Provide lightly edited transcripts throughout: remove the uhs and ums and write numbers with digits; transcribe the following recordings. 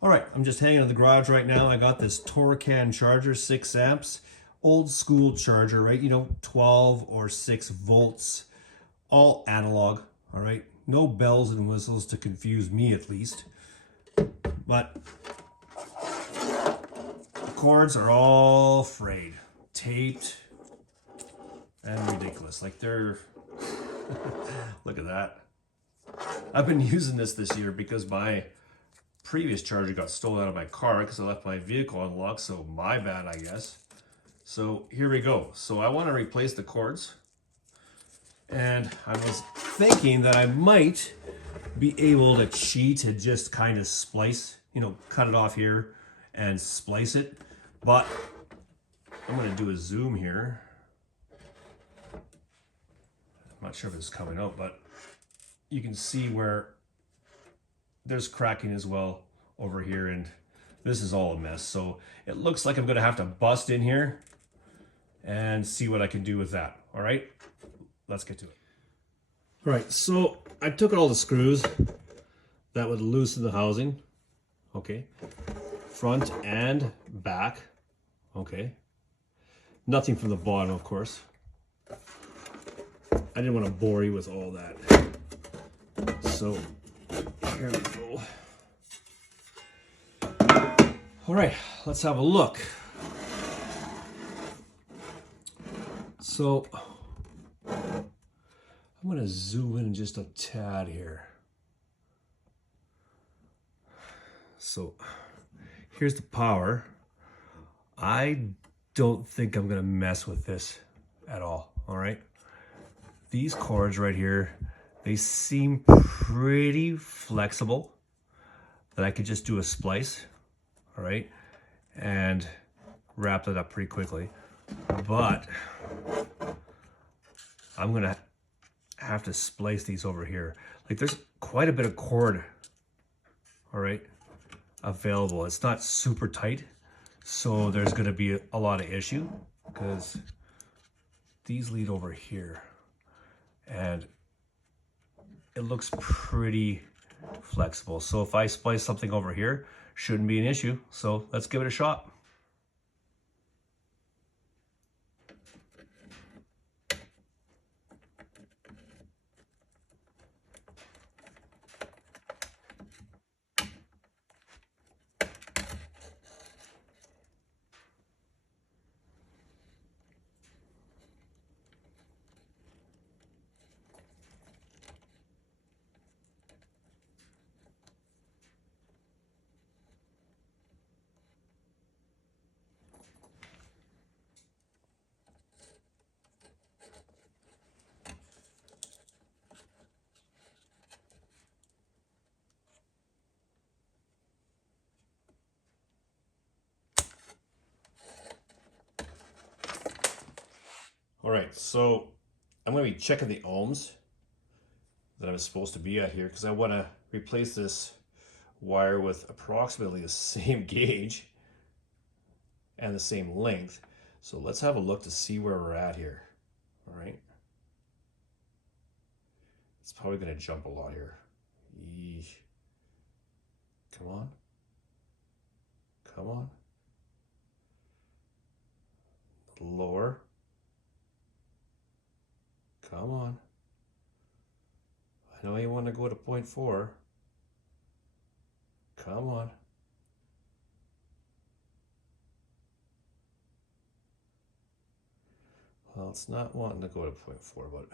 All right, I'm just hanging in the garage right now. I got this Torcan charger, 6 amps, old school charger, right? 12 or 6 volts, all analog, all right? No bells and whistles to confuse me at least. But the cords are all frayed, taped, and ridiculous. Like they're, look at that. I've been using this year because my previous charger got stolen out of my car because I left my vehicle unlocked, so my bad, I guess. So here we go. So I want to replace the cords, and I was thinking that I might be able to cheat and just kind of splice, cut it off here and splice it. But I'm going to do a zoom here. I'm not sure if it's coming out, but you can see where there's cracking as well over here, and this is all a mess. So it looks like I'm going to have to bust in here and see what I can do with that. All right, let's get to it. All right, so I took all the screws that would loosen the housing. Okay, front and back. Okay, nothing from the bottom, of course. I didn't want to bore you with all that. So here we go. All right, let's have a look. So I'm going to zoom in just a tad here. So here's the power. I don't think I'm going to mess with this at all. All right. These cords right here, they seem pretty flexible that I could just do a splice. All right. And wrap that up pretty quickly. But I'm going to have to splice these over here. Like there's quite a bit of cord, all right, available. It's not super tight, so there's going to be a lot of issue because these lead over here and it looks pretty flexible. So if I splice something over here, shouldn't be an issue. So let's give it a shot. All right, so I'm going to be checking the ohms that I'm supposed to be at here because I want to replace this wire with approximately the same gauge and the same length. So let's have a look to see where we're at here. All right. It's probably going to jump a lot here. Yeesh. Come on. Come on. Lower. Come on. I know you want to go to 0.4. Come on. Well, it's not wanting to go to 0.4, but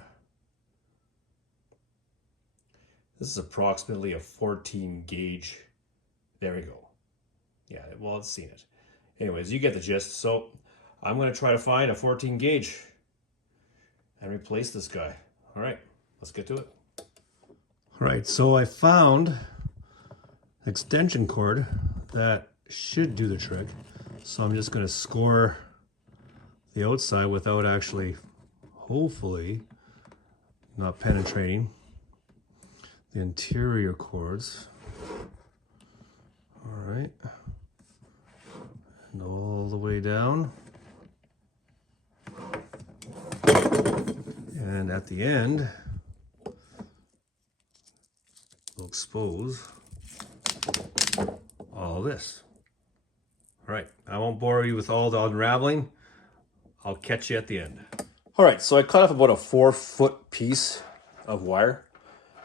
this is approximately a 14 gauge. There we go. Yeah, well, it's seen it. Anyways, you get the gist. So I'm going to try to find a 14 gauge and replace this guy. All right, let's get to it. All right, so I found an extension cord that should do the trick. So I'm just going to score the outside without actually, hopefully, not penetrating the interior cords. All right, and all the way down. And at the end, we'll expose all this. All right, I won't bore you with all the unraveling. I'll catch you at the end. All right, so I cut off about a 4-foot piece of wire,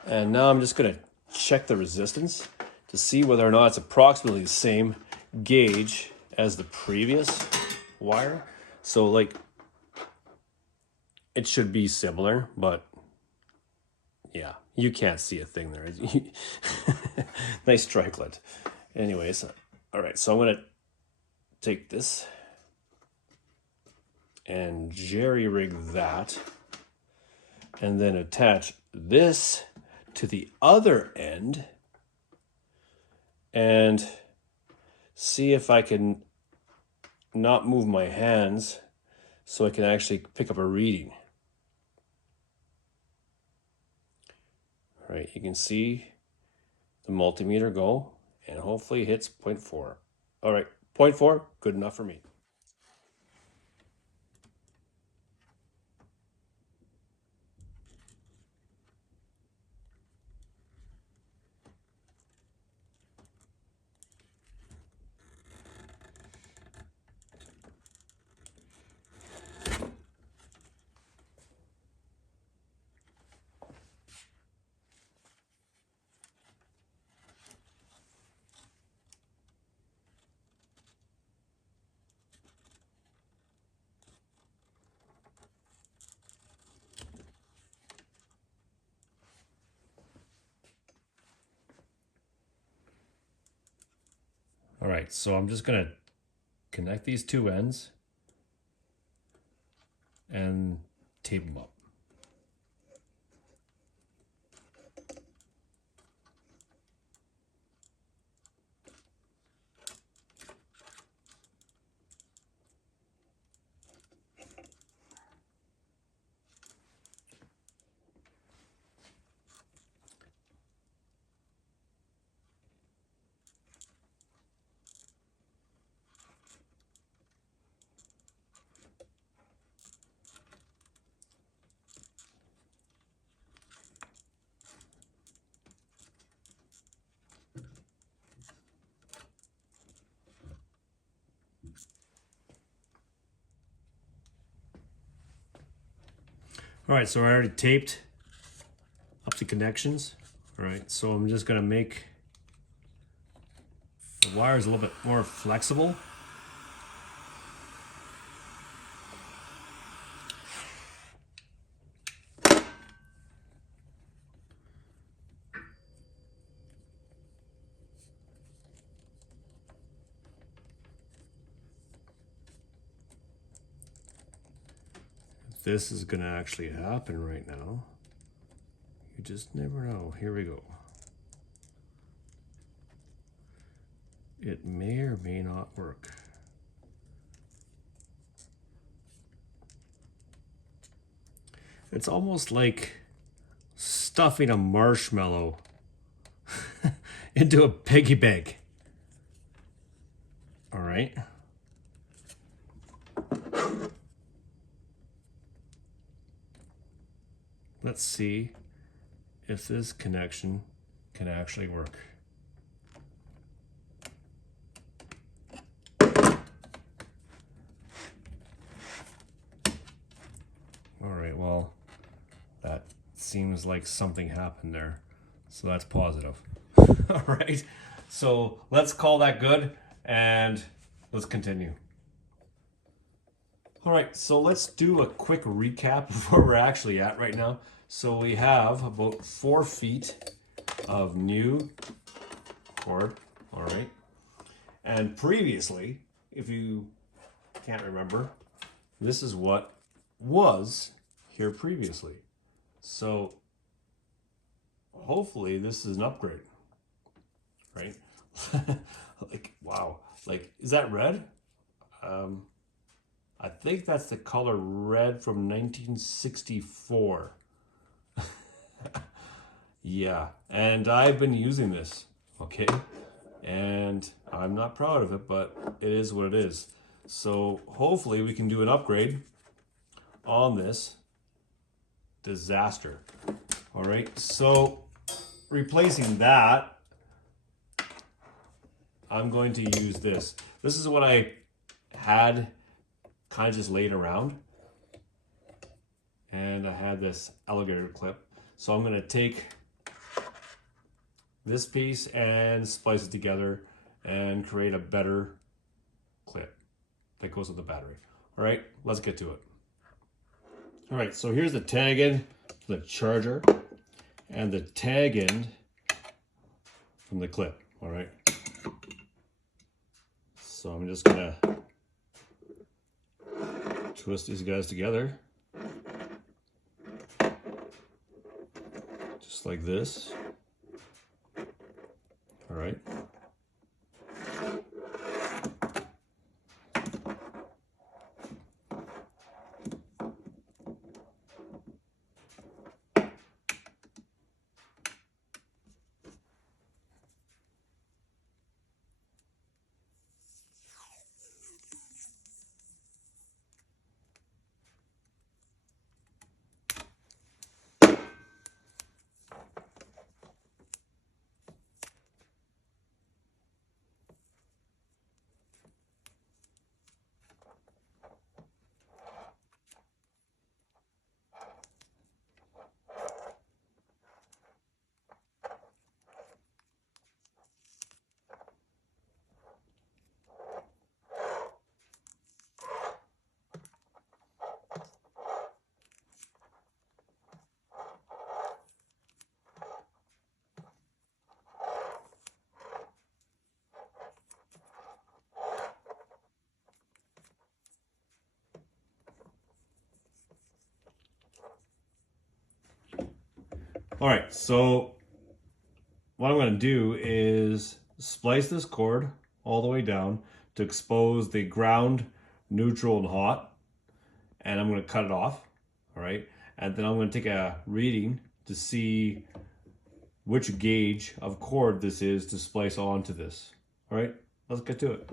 and now I'm just gonna check the resistance to see whether or not it's approximately the same gauge as the previous wire. So like, it should be similar, but yeah, you can't see a thing there. Nice try, Clint. Anyways, all right, so I'm gonna take this and jerry-rig that, and then attach this to the other end and see if I can not move my hands so I can actually pick up a reading. All right, you can see the multimeter go, and hopefully it hits 0.4. All right, 0.4, good enough for me. All right, so I'm just gonna connect these two ends and tape them up. All right, so I already taped up the connections. All right, so I'm just gonna make the wires a little bit more flexible. This is gonna actually happen right now. You just never know. Here we go. It may or may not work. It's almost like stuffing a marshmallow into a piggy bank. All right. Let's see if this connection can actually work. All right, well, that seems like something happened there. So that's positive. All right, so let's call that good and let's continue. All right, so let's do a quick recap of where we're actually at right now. So we have about 4 feet of new cord, all right? And previously, if you can't remember, this is what was here previously. So hopefully this is an upgrade, right? Like, wow, like, is that red? I think that's the color red from 1964. Yeah, and I've been using this, okay? And I'm not proud of it, but it is what it is. So hopefully we can do an upgrade on this disaster. All right, so replacing that, I'm going to use this. This is what I had kind of just laid around. And I had this alligator clip. So I'm going to take this piece and splice it together and create a better clip that goes with the battery. All right, let's get to it. All right, so here's the tag end for the charger and the tag end from the clip. All right. So I'm just gonna twist these guys together. Just like this. All right. All right, so what I'm going to do is splice this cord all the way down to expose the ground, neutral, and hot. And I'm going to cut it off, all right? And then I'm going to take a reading to see which gauge of cord this is to splice onto this. All right, let's get to it.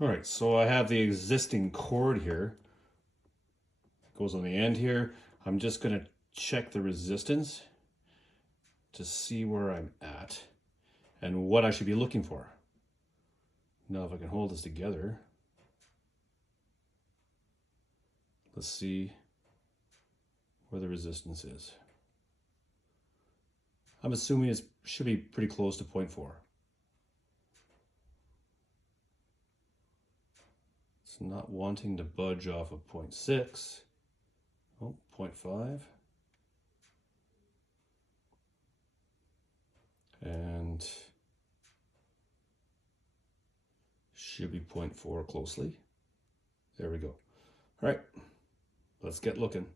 All right, so I have the existing cord here. It goes on the end here. I'm just going to check the resistance to see where I'm at and what I should be looking for. Now, if I can hold this together, let's see where the resistance is. I'm assuming it should be pretty close to 0.4. It's not wanting to budge off of 0.6. Oh, 0.5. And should be 0.4 closely. There we go. All right, let's get looking.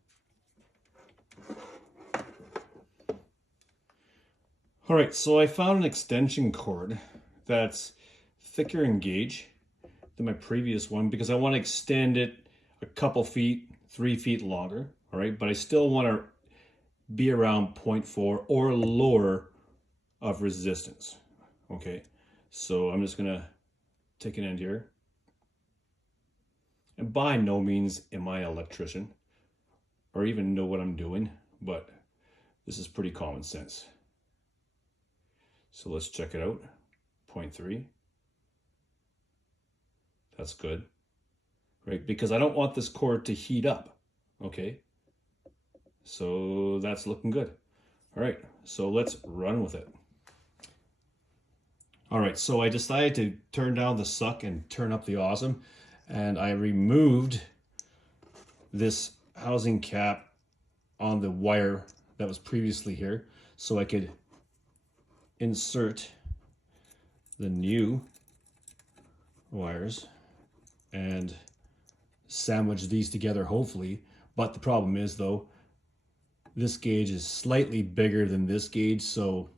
All right, so I found an extension cord that's thicker in gauge than my previous one because I want to extend it a couple feet, 3 feet longer, all right? But I still want to be around 0.4 or lower of resistance, okay? So I'm just gonna take an end here. And by no means am I an electrician or even know what I'm doing, but this is pretty common sense. So let's check it out. 0.3. That's good, right? Because I don't want this cord to heat up, okay? So that's looking good. All right, so let's run with it. All right, so I decided to turn down the suck and turn up the awesome, and I removed this housing cap on the wire that was previously here so I could insert the new wires and sandwich these together hopefully. But the problem is though, this gauge is slightly bigger than this gauge, so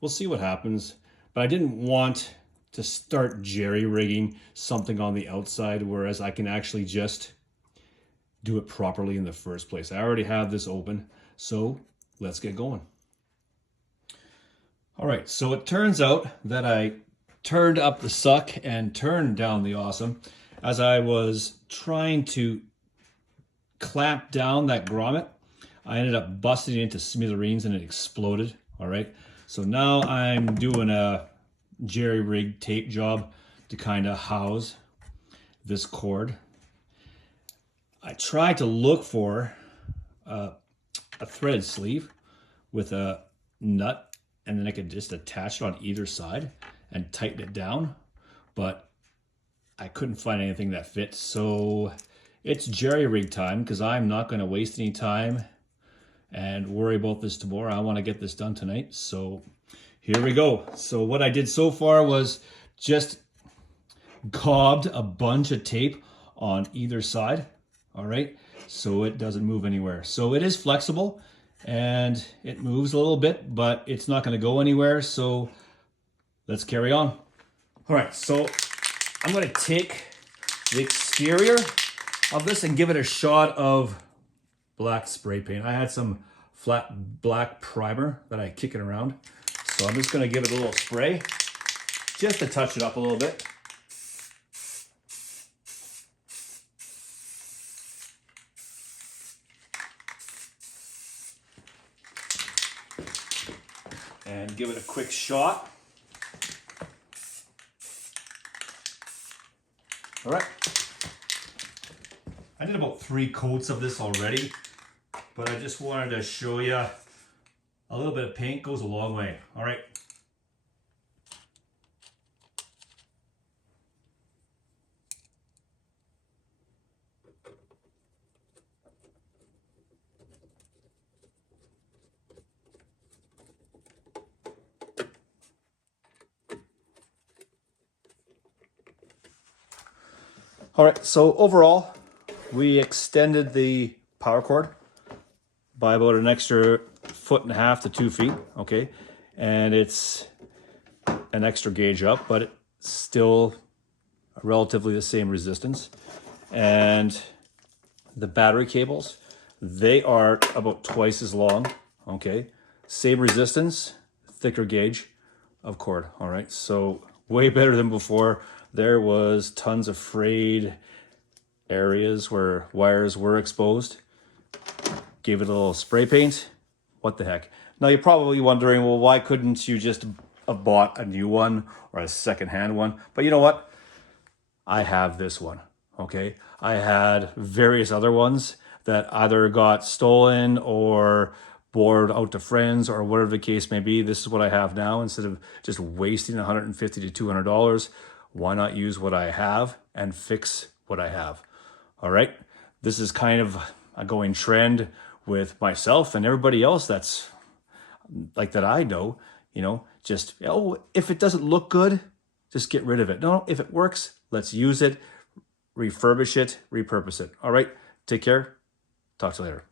we'll see what happens. but I didn't want to start jerry-rigging something on the outside, whereas I can actually just do it properly in the first place. I already have this open, so let's get going. All right, so it turns out that I turned up the suck and turned down the awesome as I was trying to clamp down that grommet. I ended up busting it into smithereens and it exploded. All right, so now I'm doing a jerry-rig tape job to kind of house this cord. I tried to look for a thread sleeve with a nut, and then I could just attach it on either side and tighten it down, but I couldn't find anything that fits. So it's jerry-rig time, because I'm not going to waste any time and worry about this tomorrow. I want to get this done tonight. So here we go. So what I did so far was just gobbed a bunch of tape on either side. All right, so it doesn't move anywhere. So it is flexible and it moves a little bit, but it's not going to go anywhere. So let's carry on. All right, so I'm going to take the exterior of this and give it a shot of black spray paint. I had some flat black primer that I kick it around. So I'm just going to give it a little spray just to touch it up a little bit. And give it a quick shot. All right. I did about 3 coats of this already, but I just wanted to show you a little bit of paint goes a long way. All right. All right, so overall, we extended the power cord by about an extra 1.5 to 2 feet, okay? And it's an extra gauge up, but it's still relatively the same resistance. And the battery cables, they are about twice as long, okay? Same resistance, thicker gauge of cord, all right? So way better than before. There was tons of frayed areas where wires were exposed. Gave it a little spray paint. What the heck? Now you're probably wondering, well, why couldn't you just have bought a new one or a secondhand one? But you know what? I have this one, okay? I had various other ones that either got stolen or borrowed out to friends or whatever the case may be. This is what I have now. Instead of just wasting $150 to $200, why not use what I have and fix what I have? All right. This is kind of a going trend with myself and everybody else that's like that I know, you know, just, oh, if it doesn't look good, just get rid of it. No, if it works, let's use it, refurbish it, repurpose it. All right. Take care. Talk to you later.